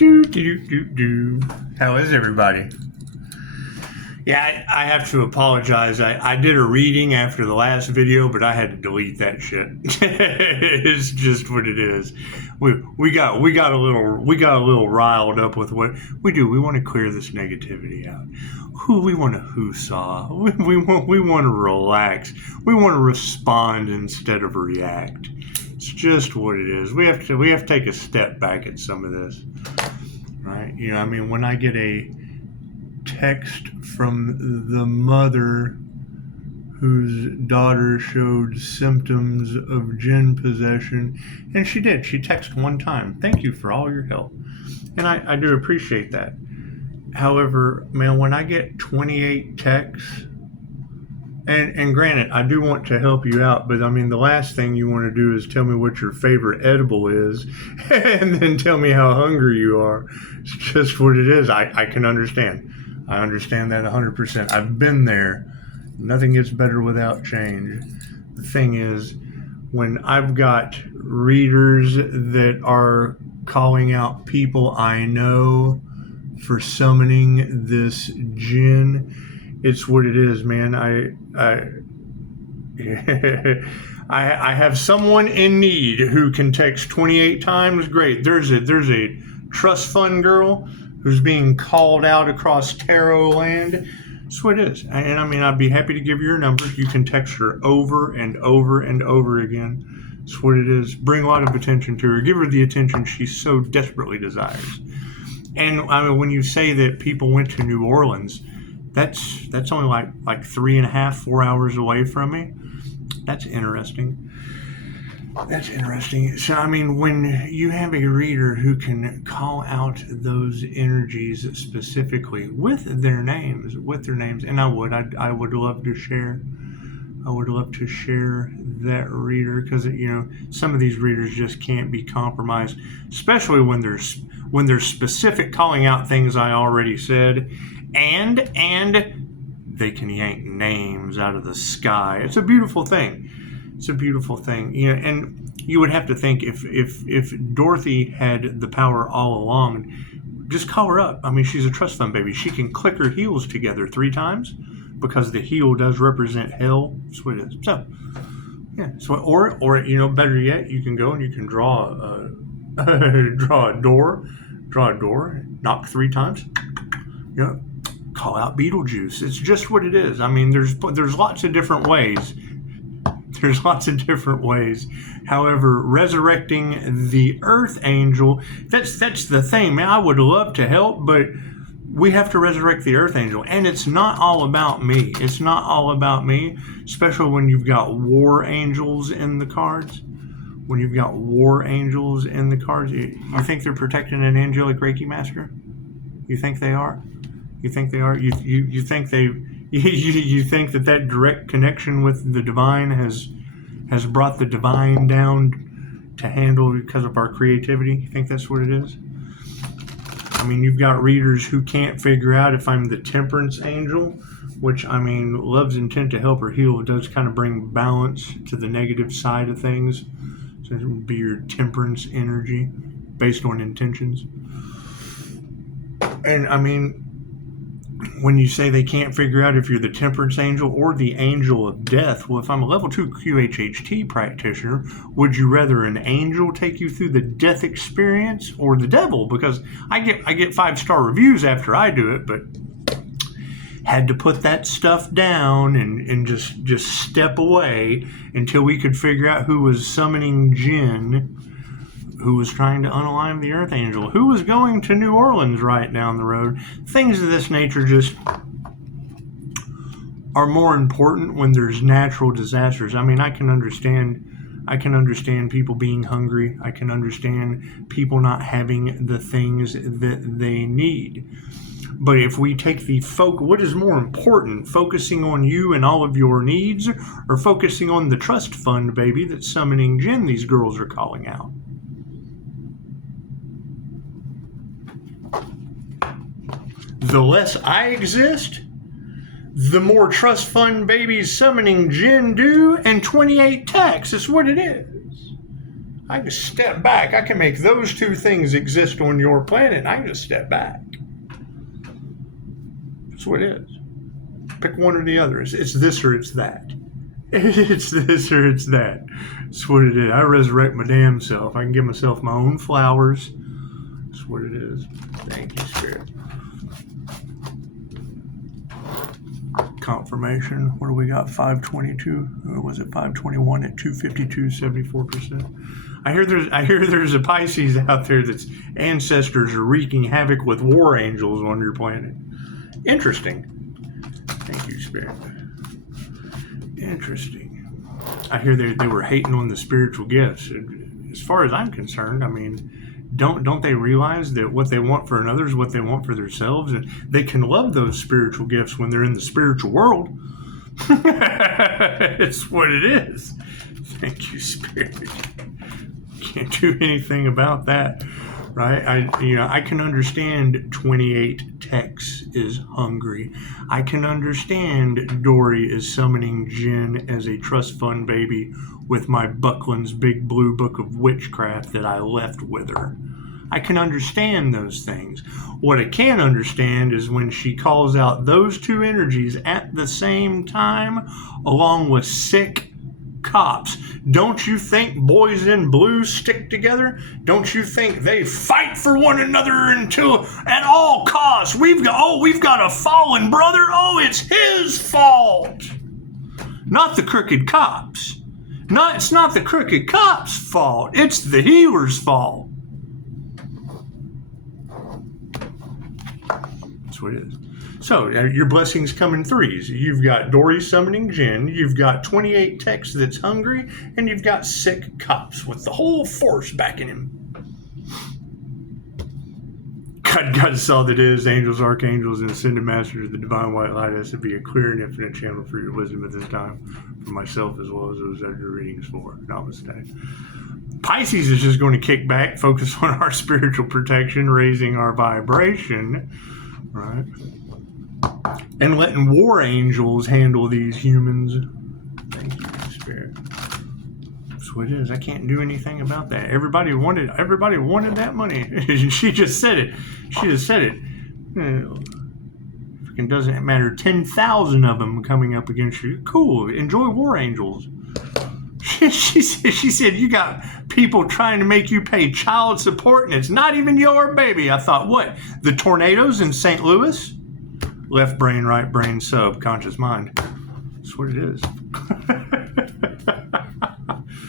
How is everybody? Yeah, I have to apologize. I did a reading after the last video, but I had to delete that shit. It's just what it is. We got a little riled up with what we do. We want to clear this negativity out. We want to whoosah. We want to relax. We want to respond instead of react. It's just what it is. We have to take a step back at some of this, right? You know, I mean, when I get a text from the mother whose daughter showed symptoms of Jinn possession, and she texted one time, "Thank you for all your help," and I do appreciate that. However, man, when I get 28 texts, and granted, I do want to help you out, but I mean, the last thing you want to do is tell me what your favorite edible is and then tell me how hungry you are. It's just what it is. I can understand. I understand that 100%. I've been there. Nothing gets better without change. The thing is, when I've got readers that are calling out people I know for summoning this Jinn, it's what it is, man. I have someone in need who can text 28 times. Great. There's a trust fund girl who's being called out across tarot land. That's what it is. And I mean, I'd be happy to give you your number. You can text her over and over and over again. That's what it is. Bring a lot of attention to her. Give her the attention she so desperately desires. And I mean, when you say that people went to New Orleans, that's only like 3.5, 4 hours away from me. That's interesting. So, I mean, when you have a reader who can call out those energies specifically with their names, and I would love to share that reader, because, you know, some of these readers just can't be compromised, especially when there's specific calling out things I already said, and they can yank names out of the sky. It's a beautiful thing. You know, and you would have to think if Dorothy had the power all along, just call her up. I mean, she's a trust fund baby. She can click her heels together 3 times, because the heel does represent hell. That's what it is. So, yeah. So, or you know, better yet, you can go and you can draw a door, knock 3 times. You know, call out Beetlejuice. It's just what it is. I mean, there's lots of different ways. However, resurrecting the Earth Angel, that's the thing, man. I would love to help, but we have to resurrect the Earth Angel, and it's not all about me. Especially when you've got war angels in the cards. You think they're protecting an angelic Reiki master? You think they are? You think that direct connection with the divine has brought the divine down to handle because of our creativity? You think that's what it is? I mean, you've got readers who can't figure out if I'm the temperance angel, which, I mean, love's intent to help or heal. It does kind of bring balance to the negative side of things. So it would be your temperance energy based on intentions. And I mean, when you say they can't figure out if you're the temperance angel or the angel of death, well, if I'm a level 2 QHHT practitioner, would you rather an angel take you through the death experience or the devil? Because I get 5-star reviews after I do it, but had to put that stuff down and just step away until we could figure out who was summoning Jinn, who was trying to unalign the Earth Angel, who was going to New Orleans right down the road. Things of this nature just are more important when there's natural disasters. I mean, I can understand people being hungry. I can understand people not having the things that they need. But if we take what is more important, focusing on you and all of your needs, or focusing on the trust fund baby that's summoning Jinn these girls are calling out? The less I exist, the more trust fund babies summoning Jinn do, and 28 texts is what it is. I can step back. I can make those two things exist on your planet, and I can just step back. That's what it is. Pick one or the other. It's this or it's that. It's this or it's that. That's what it is. I resurrect my damn self. I can give myself my own flowers. That's what it is. Thank you, Spirit. Confirmation. What do we got? 522. Or was it 521 at 252, 74%? I hear there's a Pisces out there that's ancestors are wreaking havoc with war angels on your planet. Interesting. Thank you, Spirit. Interesting. I hear they were hating on the spiritual gifts. As far as I'm concerned, I mean, don't they realize that what they want for another is what they want for themselves, and they can love those spiritual gifts when they're in the spiritual world. It's what it is. Thank you, Spirit. Can't do anything about that, right? I can understand 28 Tex is hungry. I can understand Dory is summoning Jinn as a trust fund baby with my Buckland's Big Blue Book of Witchcraft that I left with her. I can understand those things. What I can't understand is when she calls out those two energies at the same time, along with sick cops. Don't you think boys in blue stick together? Don't you think they fight for one another until at all costs we've got a fallen brother? Oh, it's his fault. Not the crooked cops. It's not the crooked cops' fault. It's the healer's fault. That's what it is. So, your blessings come in threes. You've got Dory summoning Jinn, you've got 28 Tex that's hungry, and you've got sick cops with the whole force backing him. God saw that it is angels, archangels, and ascended masters of the divine white light has to be a clear and infinite channel for your wisdom at this time, for myself as well as those that your readings for. Namaste. Pisces is just going to kick back, focus on our spiritual protection, raising our vibration, right? And letting war angels handle these humans. Thank you, Spirit. That's what it is. I can't do anything about that. Everybody wanted that money. She just said it. Freaking doesn't matter. 10,000 of them coming up against you. Cool. Enjoy war angels. She said you got people trying to make you pay child support and it's not even your baby. I thought, what? The tornadoes in St. Louis? Left brain, right brain, subconscious mind. That's what it is.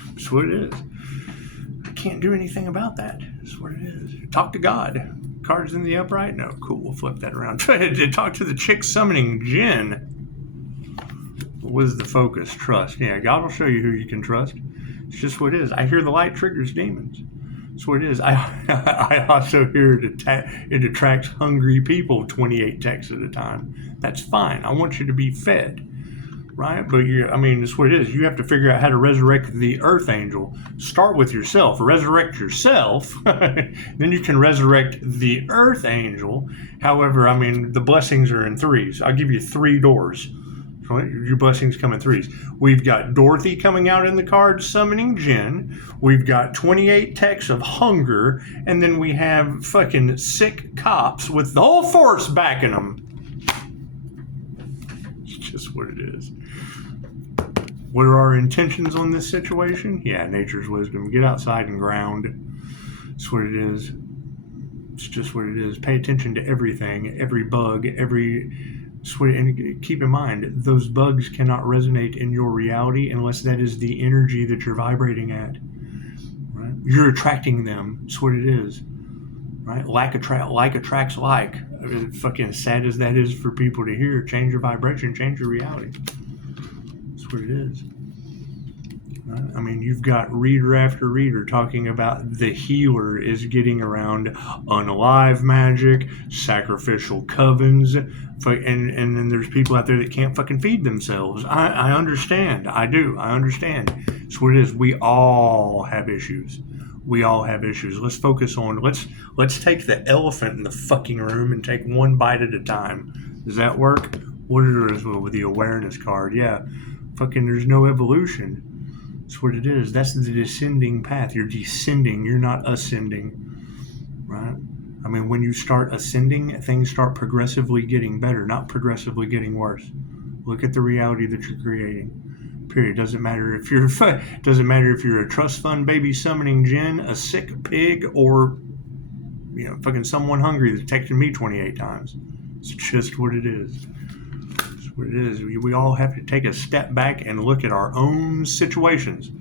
That's what it is. I can't do anything about that. That's what it is. Talk to God. Cards in the upright? No, cool. We'll flip that around. Talk to the chick summoning Jinn. What is the focus? Trust. Yeah, God will show you who you can trust. It's just what it is. I hear the light triggers demons. That's what it is. I also hear it attracts hungry people 28 texts at a time. That's fine. I want you to be fed, right? But that's what it is. You have to figure out how to resurrect the earth angel. Start with yourself. Resurrect yourself. Then you can resurrect the earth angel. However, the blessings are in threes. I'll give you 3 doors. Your blessings come in threes. We've got Dorothy coming out in the cards summoning Jinn. We've got 28 texts of hunger. And then we have fucking sick cops with the whole force backing them. It's just what it is. What are our intentions on this situation? Yeah, nature's wisdom. Get outside and ground. That's what it is. It's just what it is. Pay attention to everything. Every bug, and keep in mind, those bugs cannot resonate in your reality unless that is the energy that you're vibrating at. Right? You're attracting them. That's what it is. Right? Like attracts like. Fucking sad as that is for people to hear. Change your vibration, change your reality. That's what it is. Right? You've got reader after reader talking about the healer is getting around unalive magic, sacrificial covens, and then there's people out there that can't fucking feed themselves. I understand. I do. I understand. That's what it is. We all have issues. Let's focus on, let's take the elephant in the fucking room and take one bite at a time. Does that work? What is with the awareness card? Yeah. Fucking there's no evolution. That's what it is. That's the descending path. You're descending. You're not ascending, right? I mean, when you start ascending, things start progressively getting better, not progressively getting worse. Look at the reality that you're creating. Period. Doesn't matter if you're a trust fund baby summoning Jinn, a sick pig, or fucking someone hungry that texted me 28 times. It's just what it is. It's what it is. We all have to take a step back and look at our own situations.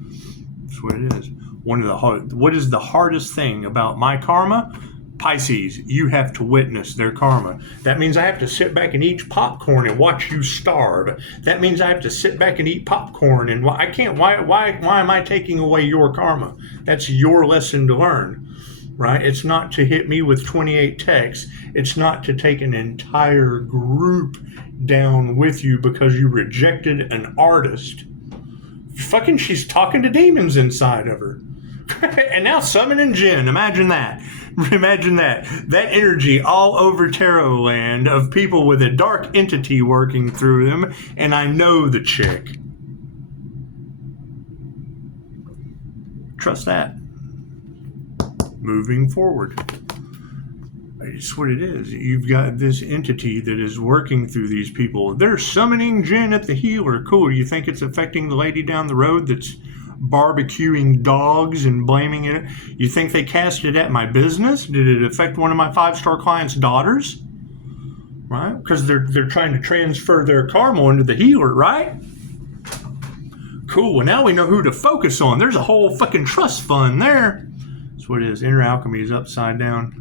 That's what it is. What is the hardest thing about my karma? Pisces, you have to witness their karma. That means I have to sit back and eat popcorn and watch you starve. That means I have to sit back and eat popcorn and I can't. Why am I taking away your karma? That's your lesson to learn, right? It's not to hit me with 28 texts. It's not to take an entire group down with you because you rejected an artist. Fucking, she's talking to demons inside of her. And now summoning Jinn. Imagine that. Imagine that. That energy all over tarot land of people with a dark entity working through them. And I know the chick. Trust that. Moving forward. It's what it is. You've got this entity that is working through these people. They're summoning Jinn at the healer. Cool. You think it's affecting the lady down the road that's barbecuing dogs and blaming it? You think they cast it at my business? Did it affect one of my 5-star clients' daughters? Right? Because they're trying to transfer their karma into the healer, right? Cool. Well, now we know who to focus on. There's a whole fucking trust fund there. That's what it is. Inner alchemy is upside down.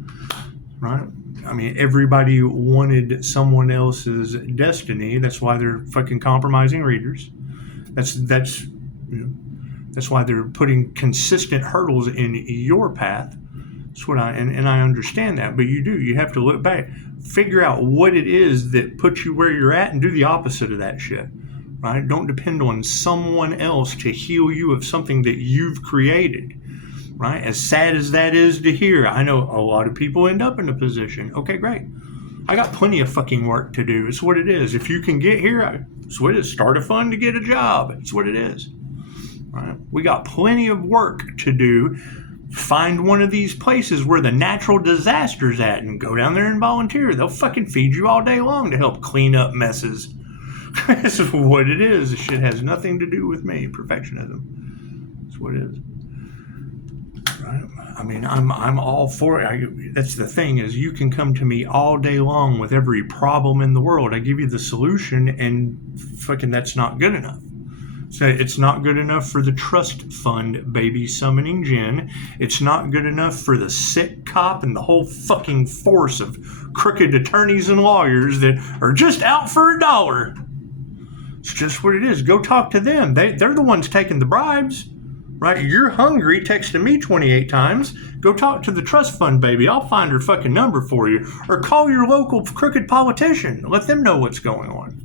Right? I mean, everybody wanted someone else's destiny. That's why they're fucking compromising readers. That's why they're putting consistent hurdles in your path. That's what I understand that. But you have to look back, figure out what it is that puts you where you're at, and do the opposite of that shit. Right? Don't depend on someone else to heal you of something that you've created. Right? As sad as that is to hear, I know a lot of people end up in a position. Okay, great. I got plenty of fucking work to do. It's what it is. If you can get here, it's what it is. Start a fund to get a job. It's what it is. Right? We got plenty of work to do. Find one of these places where the natural disaster's at and go down there and volunteer. They'll fucking feed you all day long to help clean up messes. This is what it is. This shit has nothing to do with me. Perfectionism. That's what it is. Right? I mean, I'm all for it. That's the thing, is you can come to me all day long with every problem in the world. I give you the solution, and fucking that's not good enough. So it's not good enough for the trust fund baby summoning Jinn. It's not good enough for the sick cop and the whole fucking force of crooked attorneys and lawyers that are just out for $1. It's just what it is. Go talk to them. They're the ones taking the bribes. Right? You're hungry, texting me 28 times. Go talk to the trust fund baby. I'll find her fucking number for you. Or call your local crooked politician. Let them know what's going on.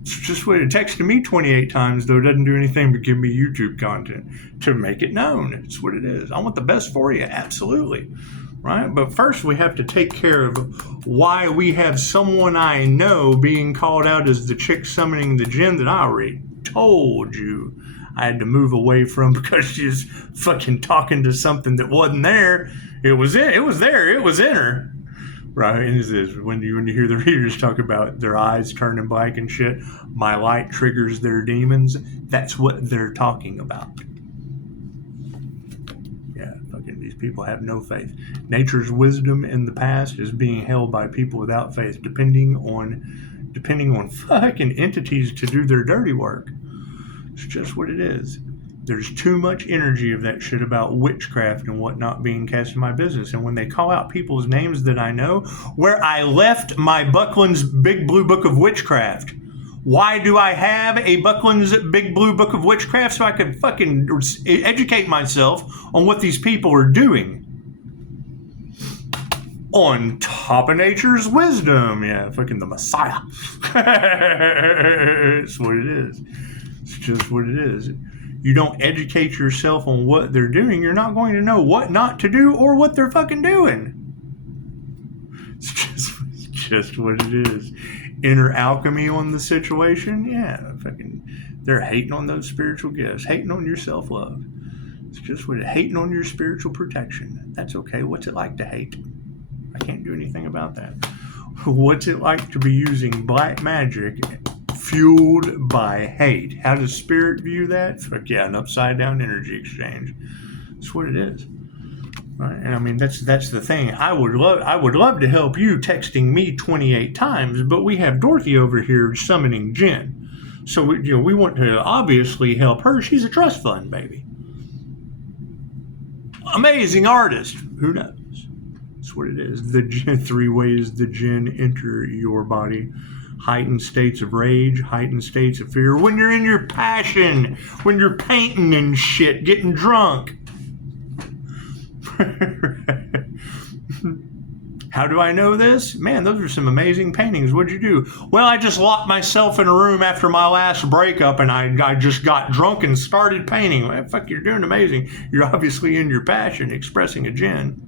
It's just what it texting me 28 times, though, doesn't do anything but give me YouTube content to make it known. It's what it is. I want the best for you. Absolutely. Right? But first we have to take care of why we have someone I know being called out as the chick summoning the Jinn that I already told you I had to move away from because she's fucking talking to something that wasn't there. It was there. It was in her. Right? And this is when you hear the readers talk about their eyes turning black and shit, my light triggers their demons. That's what they're talking about. Yeah, fucking these people have no faith. Nature's wisdom in the past is being held by people without faith, depending on fucking entities to do their dirty work. It's just what it is. There's too much energy of that shit about witchcraft and whatnot being cast in my business. And when they call out people's names that I know, where I left my Buckland's Big Blue Book of Witchcraft. Why do I have a Buckland's Big Blue Book of Witchcraft? So I can fucking educate myself on what these people are doing. On top of nature's wisdom. Yeah, fucking the Messiah. It's what it is. It's just what it is. You don't educate yourself on what they're doing, you're not going to know what not to do or what they're fucking doing. It's just what it is. Inner alchemy on the situation, yeah, fucking. They're hating on those spiritual gifts, hating on your self-love. It's just what hating on your spiritual protection. That's okay. What's it like to hate? I can't do anything about that. What's it like to be using black magic fueled by hate? How does spirit view that? Fuck yeah, an upside down energy exchange. That's what it is. Right? And I mean, that's the thing. I would love to help you texting me 28 times, but we have Dorothy over here summoning Jinn. So we want to obviously help her. She's a trust fund baby. Amazing artist. Who knows? That's what it is. The Jinn, 3 ways the Jinn enter your body. Heightened states of rage, heightened states of fear. When you're in your passion, when you're painting and shit, getting drunk. How do I know this? Man, those are some amazing paintings. What'd you do? Well, I just locked myself in a room after my last breakup and I just got drunk and started painting. Well, fuck, you're doing amazing. You're obviously in your passion, expressing a Jinn.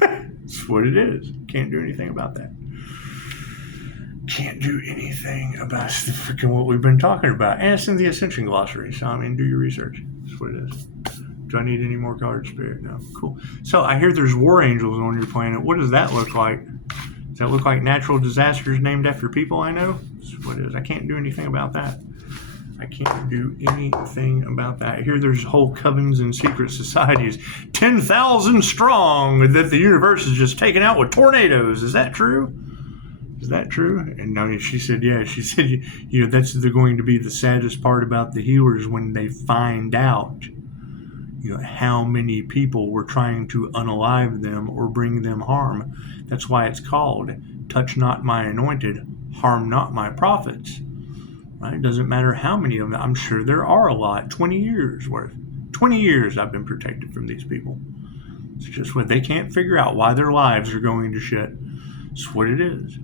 That's what it is. Can't do anything about that. Can't do anything about the freaking what we've been talking about. And it's in the Ascension Glossary. So, I mean, do your research. That's what it is. Do I need any more cards, Spirit? No. Cool. So, I hear there's war angels on your planet. What does that look like? Does that look like natural disasters named after people I know? That's what it is. I can't do anything about that. I can't do anything about that. I hear there's whole covens and secret societies, 10,000 strong, that the universe is just taken out with tornadoes. Is that true? Is that true? And no, she said, yeah. She said, that's going to be the saddest part about the healers when they find out, how many people were trying to unalive them or bring them harm. That's why it's called, touch not my anointed, harm not my prophets. Right? It doesn't matter how many of them. I'm sure there are a lot. 20 years worth. 20 years I've been protected from these people. It's just what they can't figure out why their lives are going to shit. It's what it is.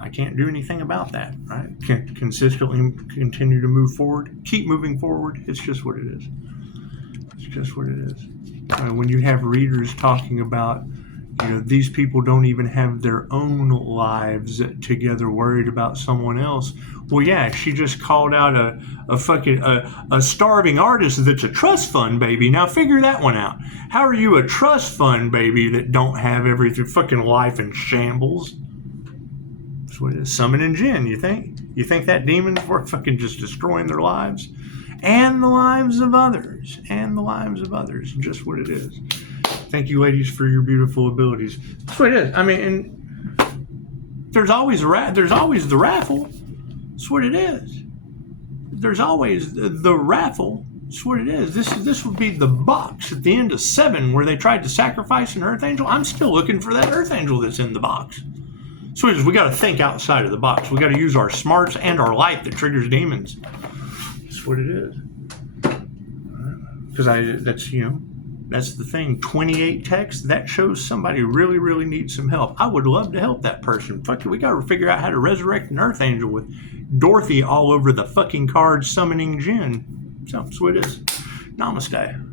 I can't do anything about that. Right? Can't consistently continue to move forward. Keep moving forward. It's just what it is. It's just what it is. When you have readers talking about, these people don't even have their own lives together, worried about someone else. Well, yeah, she just called out a starving artist that's a trust fund baby. Now figure that one out. How are you a trust fund baby that don't have everything, fucking life in shambles? That's what it is. Summoning Jinn, you think? You think that demons were fucking just destroying their lives? And the lives of others. And the lives of others. Just what it is. Thank you, ladies, for your beautiful abilities. That's what it is. I mean, and there's always the raffle. That's what it is. There's always the raffle. That's what it is. This would be the box at the end of 7 where they tried to sacrifice an Earth Angel. I'm still looking for that Earth Angel that's in the box. So we got to think outside of the box. We got to use our smarts and our light that triggers demons. That's what it is. Because that's the thing. 28 texts, that shows somebody really, really needs some help. I would love to help that person. Fuck it, we got to figure out how to resurrect an Earth Angel with Dorothy all over the fucking card summoning Jinn. So that's what it is. Namaste.